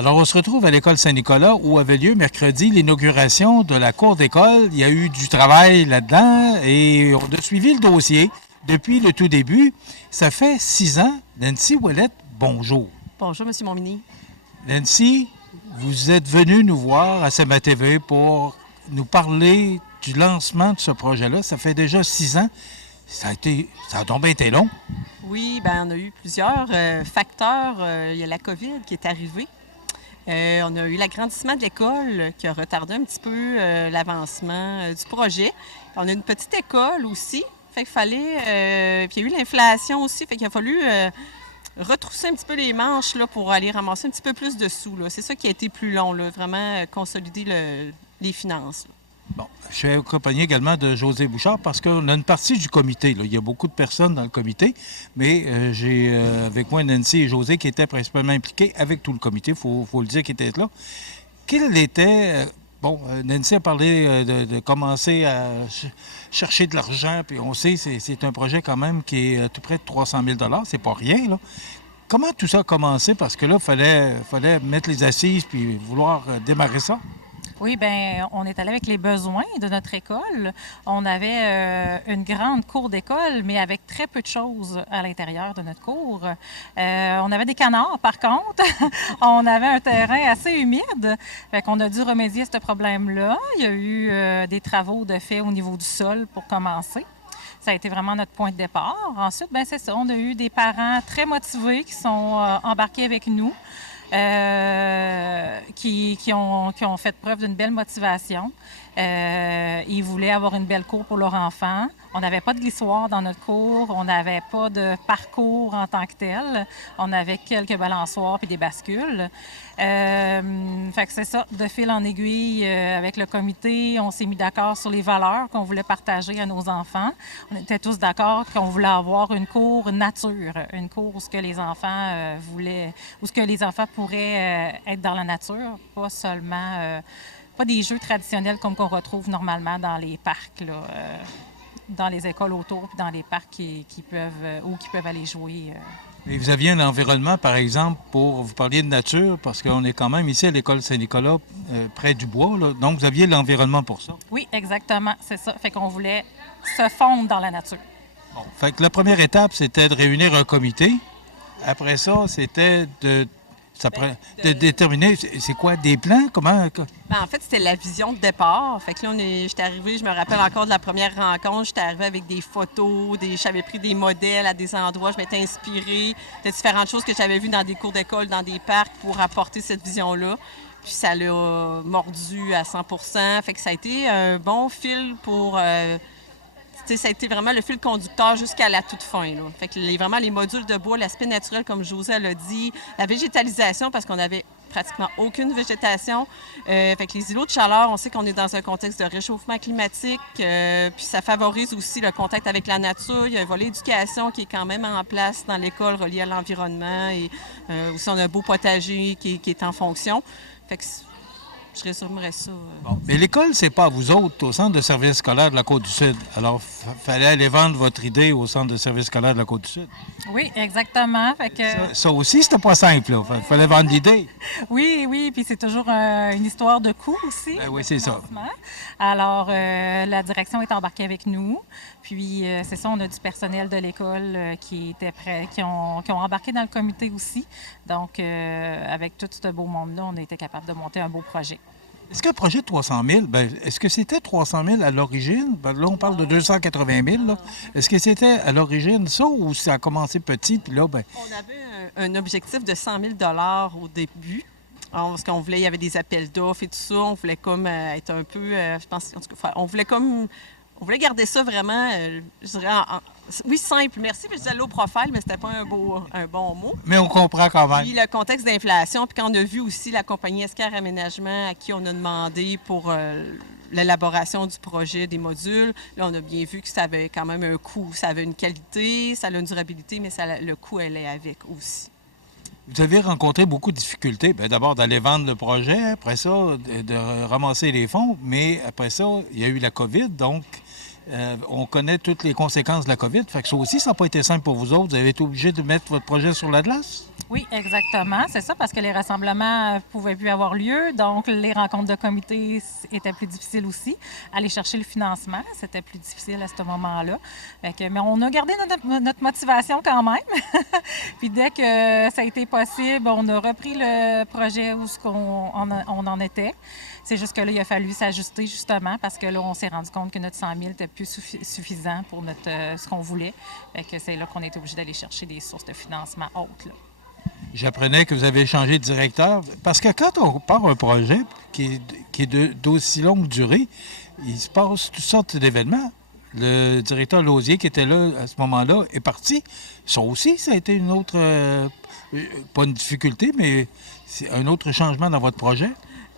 Alors, on se retrouve à l'école Saint-Nicolas où avait lieu mercredi l'inauguration de la cour d'école. Il y a eu du travail là-dedans et on a suivi le dossier depuis le tout début. Ça fait 6 ans. Nancy Ouellette, bonjour. Bonjour, M. Montminy. Nancy, vous êtes venu nous voir à CMA TV pour nous parler du lancement de ce projet-là. Ça fait déjà 6 ans. Ça a donc bien été long. Oui, bien, on a eu plusieurs facteurs. Il y a la COVID qui est arrivée. On a eu l'agrandissement de l'école qui a retardé un petit peu l'avancement du projet. On a une petite école aussi. Fait qu'il fallait... puis il y a eu l'inflation aussi. Fait qu'il a fallu retrousser un petit peu les manches là, pour aller ramasser un petit peu plus de sous. C'est ça qui a été plus long, là, vraiment consolider les finances. Là. Bon, je suis accompagné également de José Bouchard parce qu'on a une partie du comité. Là. Il y a beaucoup de personnes dans le comité, mais j'ai avec moi Nancy et José qui étaient principalement impliqués avec tout le comité, il faut le dire, qui étaient là. Quel était... Nancy a parlé de commencer à chercher de l'argent, puis on sait c'est un projet quand même qui est à tout près de 300 000 $, c'est pas rien, là. Comment tout ça a commencé? Parce que là, il fallait mettre les assises puis vouloir démarrer ça. Oui, bien, on est allé avec les besoins de notre école. On avait une grande cour d'école, mais avec très peu de choses à l'intérieur de notre cour. On avait des canards, par contre. On avait un terrain assez humide. Fait qu'on a dû remédier à ce problème-là. Il y a eu des travaux de fait au niveau du sol pour commencer. Ça a été vraiment notre point de départ. Ensuite, bien, c'est ça. On a eu des parents très motivés qui sont embarqués avec nous. Qui ont fait preuve d'une belle motivation. Ils voulaient avoir une belle cour pour leur enfant. On n'avait pas de glissoire dans notre cour, on n'avait pas de parcours en tant que tel. On avait quelques balançoires puis des bascules. Fait que c'est ça, de fil en aiguille, avec le comité, on s'est mis d'accord sur les valeurs qu'on voulait partager à nos enfants. On était tous d'accord qu'on voulait avoir une cour nature, une cour où ce que les enfants voulaient, où ce que les enfants pourraient être dans la nature, pas seulement, pas des jeux traditionnels comme qu'on retrouve normalement dans les parcs, là, dans les écoles autour, puis dans les parcs qui peuvent aller jouer. Et vous aviez un environnement, par exemple, vous parliez de nature, parce qu'on est quand même ici à l'école Saint-Nicolas, près du bois, là. Donc vous aviez l'environnement pour ça. Oui, exactement, c'est ça. Fait qu'on voulait se fondre dans la nature. Bon. Fait que la première étape, c'était de réunir un comité. Après ça, c'était de déterminer, c'est quoi, des plans? Comment? Bien, en fait, c'était la vision de départ. Fait que là, j'étais arrivée, je me rappelle encore de la première rencontre, j'étais arrivée avec des photos, j'avais pris des modèles à des endroits, je m'étais inspirée de différentes choses que j'avais vues dans des cours d'école, dans des parcs pour apporter cette vision-là. Puis ça l'a mordu à 100 %. Fait que ça a été un bon fil pour... ça a été vraiment le fil conducteur jusqu'à la toute fin. Là. Fait que vraiment les modules de bois, l'aspect naturel, comme José l'a dit, la végétalisation, parce qu'on avait pratiquement aucune végétation. Fait que les îlots de chaleur, on sait qu'on est dans un contexte de réchauffement climatique, puis ça favorise aussi le contact avec la nature. Il y a un volet éducation qui est quand même en place dans l'école relié à l'environnement et aussi on a un beau potager qui est en fonction. Fait que je résumerais ça. Bon. Mais l'école, c'est pas à vous autres, au Centre de service scolaire de la Côte-du-Sud. Alors, fallait aller vendre votre idée au Centre de service scolaire de la Côte-du-Sud. Oui, exactement. Fait que... ça aussi, c'était pas simple, là. Fallait vendre l'idée. Oui, puis c'est toujours une histoire de coût aussi. Ben oui, c'est ça. Alors, la direction est embarquée avec nous. Puis, c'est ça, on a du personnel de l'école qui était prêt, qui ont embarqué dans le comité aussi. Donc, avec tout ce beau monde-là, on a été capable de monter un beau projet. Est-ce qu'un projet de 300 000, est-ce que c'était 300 000 à l'origine? Là, on parle de 280 000. Là. Est-ce que c'était à l'origine ça ou ça a commencé petit, puis là, On avait un objectif de 100 000 $ au début. Parce qu'on voulait, il y avait des appels d'offres et tout ça. On voulait comme être un peu, je pense, en tout cas, on voulait garder ça vraiment, je dirais, oui, simple. Merci, puis je disais low profile, mais c'était pas un bon mot. Mais on comprend quand même. Puis le contexte d'inflation, puis quand on a vu aussi la compagnie Escar Aménagement à qui on a demandé pour l'élaboration du projet des modules, là, on a bien vu que ça avait quand même un coût. Ça avait une qualité, ça a une durabilité, mais le coût allait avec aussi. Vous avez rencontré beaucoup de difficultés. D'abord, d'aller vendre le projet, après ça, de ramasser les fonds, mais après ça, il y a eu la COVID, donc On connaît toutes les conséquences de la COVID. Fait que ça aussi, ça n'a pas été simple pour vous autres. Vous avez été obligé de mettre votre projet sur la glace? Oui, exactement. C'est ça, parce que les rassemblements ne pouvaient plus avoir lieu. Donc, les rencontres de comité étaient plus difficiles aussi. Aller chercher le financement, c'était plus difficile à ce moment-là. Mais on a gardé notre motivation quand même. Puis dès que ça a été possible, on a repris le projet où on en était. C'est juste que là, il a fallu s'ajuster justement parce que là, on s'est rendu compte que notre 100 000 était plus suffisant pour ce qu'on voulait. Fait que c'est là qu'on est obligé d'aller chercher des sources de financement autres, là. J'apprenais que vous avez changé de directeur. Parce que quand on part un projet qui est d'aussi longue durée, il se passe toutes sortes d'événements. Le directeur Lausier, qui était là à ce moment-là, est parti. Ça aussi, ça a été une autre, pas une difficulté, mais c'est un autre changement dans votre projet.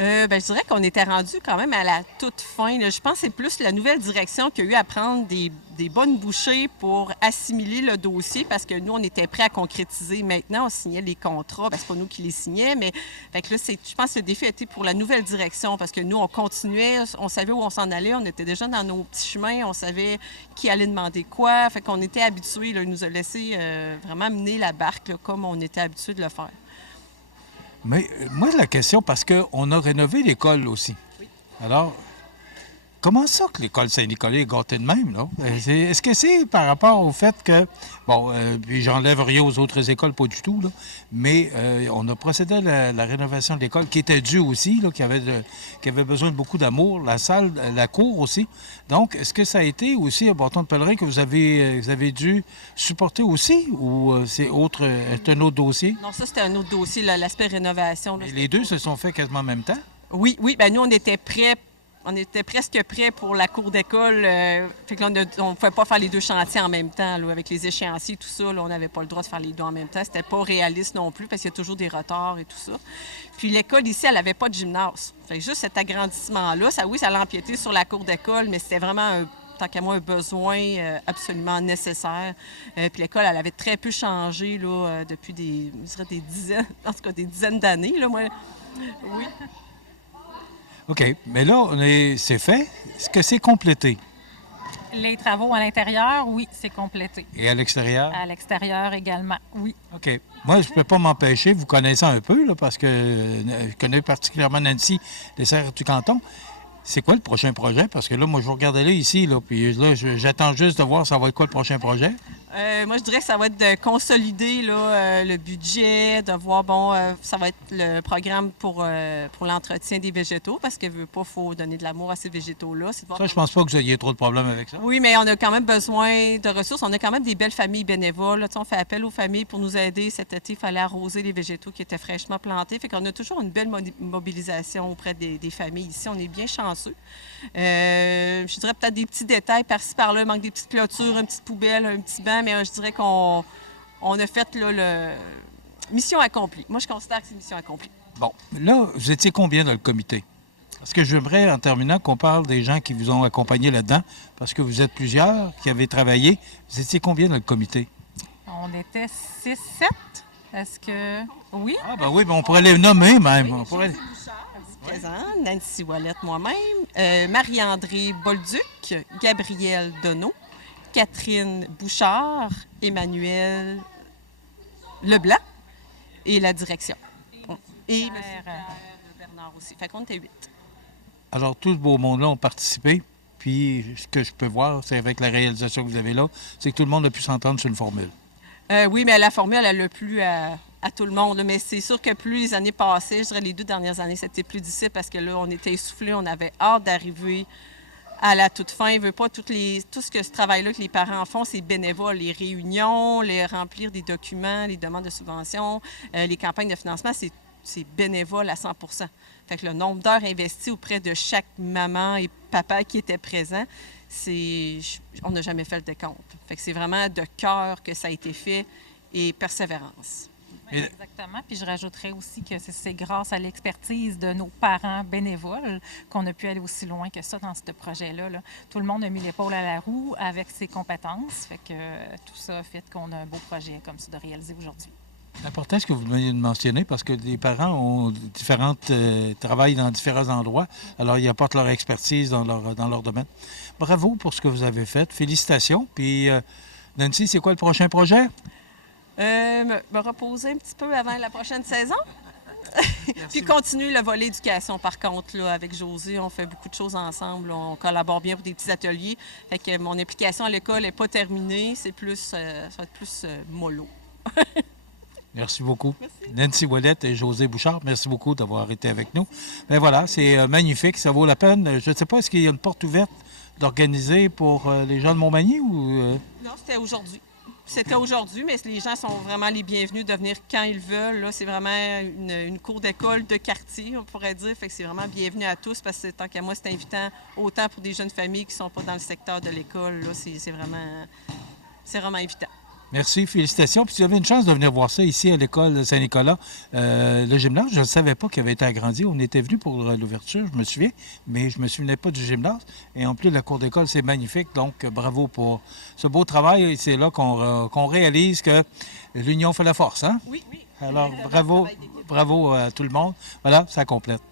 Je dirais qu'on était rendu quand même à la toute fin, là. Je pense que c'est plus la nouvelle direction qui a eu à prendre des bonnes bouchées pour assimiler le dossier parce que nous, on était prêts à concrétiser. Maintenant, on signait les contrats. C'est pas nous qui les signions, mais fait que là, je pense que le défi a été pour la nouvelle direction parce que nous, on continuait, on savait où on s'en allait, on était déjà dans nos petits chemins, on savait qui allait demander quoi. Fait qu'on était habitués, là, ils nous a laissé vraiment mener la barque là, comme on était habitués de le faire. Mais moi, la question, parce qu'on a rénové l'école aussi. Oui. Alors, comment ça que l'école Saint-Nicolas est gâtée de même, là? Est-ce que c'est par rapport au fait que... Bon, puis j'enlève rien aux autres écoles, pas du tout, là, mais on a procédé à la rénovation de l'école qui était due aussi, là, qui avait besoin de beaucoup d'amour, la salle, la cour aussi. Donc, est-ce que ça a été aussi un bâton de pèlerin que vous avez dû supporter aussi ou c'est un autre dossier? Non, ça, c'était un autre dossier, là, l'aspect rénovation. Là, et les deux se sont faits quasiment en même temps? Oui. Bien, nous, on était prêts. On était presque prêts pour la cour d'école. Fait que là, on ne pouvait pas faire les deux chantiers en même temps. Là, avec les échéanciers et tout ça, là, on n'avait pas le droit de faire les deux en même temps. C'était pas réaliste non plus parce qu'il y a toujours des retards et tout ça. Puis l'école ici, elle n'avait pas de gymnase. Fait que juste cet agrandissement-là, ça l'a empiété sur la cour d'école, mais c'était vraiment, tant qu'à moi, un besoin absolument nécessaire. Puis l'école, elle avait très peu changé là, depuis des dizaines d'années. Là, moi. Oui. OK. Mais là, c'est fait. Est-ce que c'est complété? Les travaux à l'intérieur, oui, c'est complété. Et à l'extérieur? À l'extérieur également, oui. OK. Moi, je ne peux pas m'empêcher, vous connaissez un peu, là, parce que je connais particulièrement Nancy, les serres du canton. C'est quoi le prochain projet? Parce que là, moi, je regardais là ici, là, puis là, j'attends juste de voir ça va être quoi le prochain projet. Moi, je dirais que ça va être de consolider là, le budget, de voir, ça va être le programme pour l'entretien des végétaux, parce qu'il il faut donner de l'amour à ces végétaux-là. Ça, je pense pas que vous ayez trop de problèmes avec ça. Oui, mais on a quand même besoin de ressources. On a quand même des belles familles bénévoles. Là, on fait appel aux familles pour nous aider. Cet été, il fallait arroser les végétaux qui étaient fraîchement plantés. Fait qu'on a toujours une belle mobilisation auprès des familles ici. On est bien chanceux. Je dirais peut-être des petits détails par-ci, par-là. Il manque des petites clôtures, une petite poubelle, un petit banc, mais je dirais qu'on a fait là, mission accomplie. Moi, je considère que c'est mission accomplie. Bon, là, vous étiez combien dans le comité? Parce que j'aimerais, en terminant, qu'on parle des gens qui vous ont accompagné là-dedans, parce que vous êtes plusieurs qui avez travaillé. Vous étiez combien dans le comité? On était 6-7. Est-ce que... Oui? Ah, ben oui, ben on pourrait les nommer même. On pourrait... Présente, Nancy Ouellette, moi-même, Marie-André Bolduc, Gabrielle Donneau, Catherine Bouchard, Emmanuel Leblanc et la direction. Et M. Bernard aussi. Fait qu'on était 8. Alors, tout ce beau monde-là ont participé. Puis, ce que je peux voir, c'est avec la réalisation que vous avez là, c'est que tout le monde a pu s'entendre sur une formule. Oui, mais la formule, elle a plu à tout le monde. Mais c'est sûr que plus les années passaient, je dirais les 2 dernières années, c'était plus difficile parce que là, on était essoufflés, on avait hâte d'arriver à la toute fin. Il veut pas tout ce travail-là que les parents font, c'est bénévole. Les réunions, les remplir des documents, les demandes de subventions, les campagnes de financement, c'est bénévole à 100 %. Fait que le nombre d'heures investies auprès de chaque maman et papa qui était présent, on n'a jamais fait le décompte. Fait que c'est vraiment de cœur que ça a été fait et persévérance. Oui, exactement. Puis je rajouterais aussi que c'est grâce à l'expertise de nos parents bénévoles qu'on a pu aller aussi loin que ça dans ce projet-là. Là. Tout le monde a mis l'épaule à la roue avec ses compétences. Fait que tout ça a fait qu'on a un beau projet comme ça de réaliser aujourd'hui. C'est important ce que vous venez de mentionner parce que les parents ont travaillent dans différents endroits, alors ils apportent leur expertise dans leur domaine. Bravo pour ce que vous avez fait. Félicitations. Puis, Nancy, c'est quoi le prochain projet? Me reposer un petit peu avant la prochaine saison. Puis continuer le volet éducation, par contre, là, avec Josée, on fait beaucoup de choses ensemble. On collabore bien pour des petits ateliers. Fait que mon implication à l'école n'est pas terminée. C'est plus, ça va être plus mollo. Merci beaucoup. Merci. Nancy Ouellette et José Bouchard, merci beaucoup d'avoir été avec nous. Ben voilà, c'est magnifique, ça vaut la peine. Je ne sais pas, est-ce qu'il y a une porte ouverte d'organiser pour les gens de Montmagny ou... Non, c'était aujourd'hui. C'était aujourd'hui, mais les gens sont vraiment les bienvenus de venir quand ils veulent. Là, c'est vraiment une cour d'école de quartier, on pourrait dire. Fait que c'est vraiment bienvenu à tous parce que tant qu'à moi, c'est invitant autant pour des jeunes familles qui ne sont pas dans le secteur de l'école. Là, c'est vraiment invitant. Merci, félicitations. Puis tu avais une chance de venir voir ça ici à l'école Saint-Nicolas. Le gymnase, je ne savais pas qu'il avait été agrandi. On était venu pour l'ouverture, je me souviens, mais je ne me souvenais pas du gymnase. Et en plus, la cour d'école, c'est magnifique. Donc, bravo pour ce beau travail. C'est là qu'on réalise que l'union fait la force. Hein? Oui, oui. Alors, bravo à tout le monde. Voilà, ça complète.